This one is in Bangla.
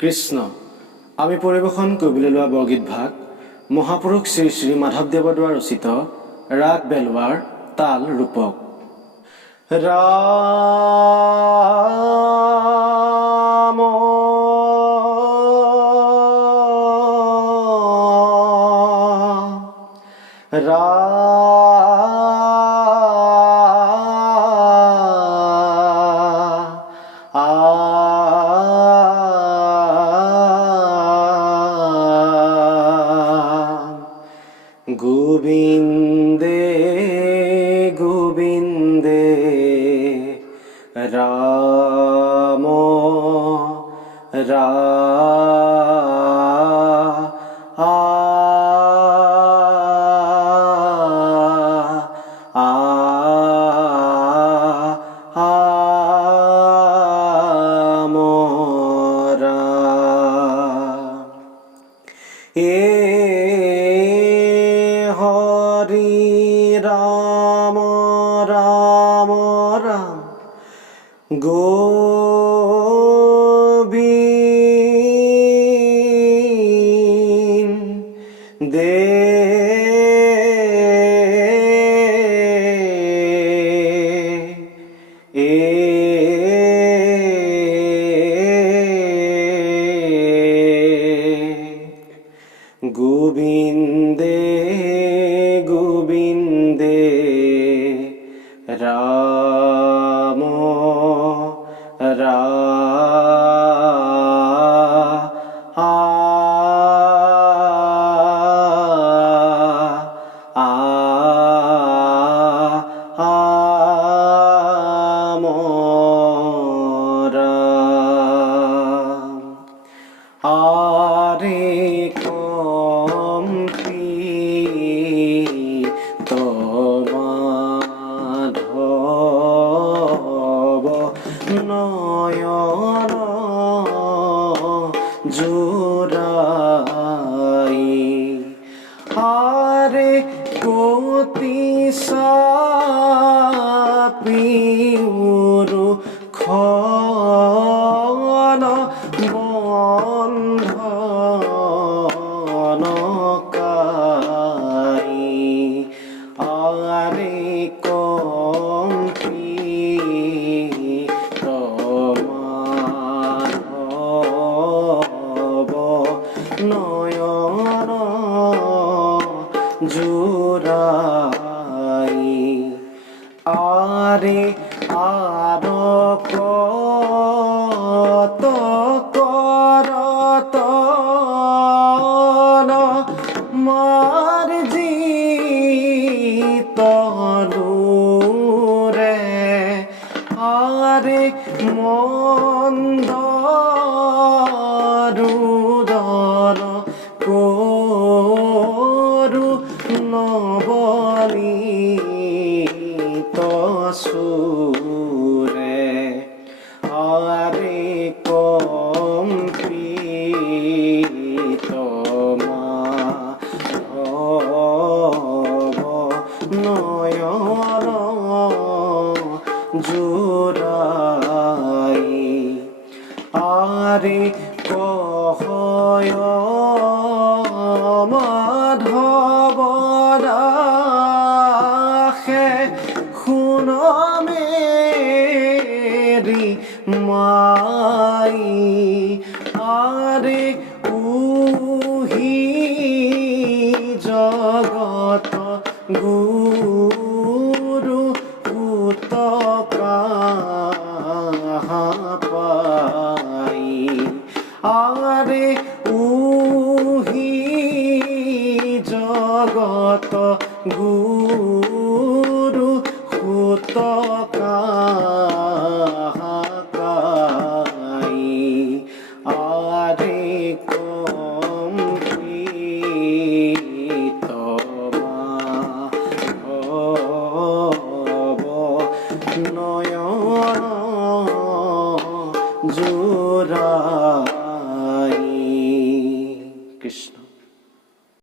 কৃষ্ণ আমি পৰিৱেশন কৰিবলৈ লোৱা বৰগীত ভাগ মহাপুৰুষ শ্ৰী শ্ৰী মাধৱদেৱৰ দ্বাৰা ৰচিত ৰাগ বেলৱাৰ তাল ৰূপক। ৰাম গোবিন্দে গোবিন্দে রাম হরি রাম রাম রাম গোবিন্দে গোবিন্দে গোবিন্দে রাম আরে মাধব নয়ন জোড়াই আরে কতি সাপিউরু খন বন্ধন কাই আরে নয়ন জোড়াই আরে আর কত করত মার্জি তলুরে আরে মন্দ রুদন করু নবনীত সুরে আরে কম্পিত মাধব নয়ন জোড়াই আরে কহয় মাধব রাখে শুন মেরি মাই আরে উহি জগত গুরু উতকা পাই আরে উহি জগত গুরু উতকা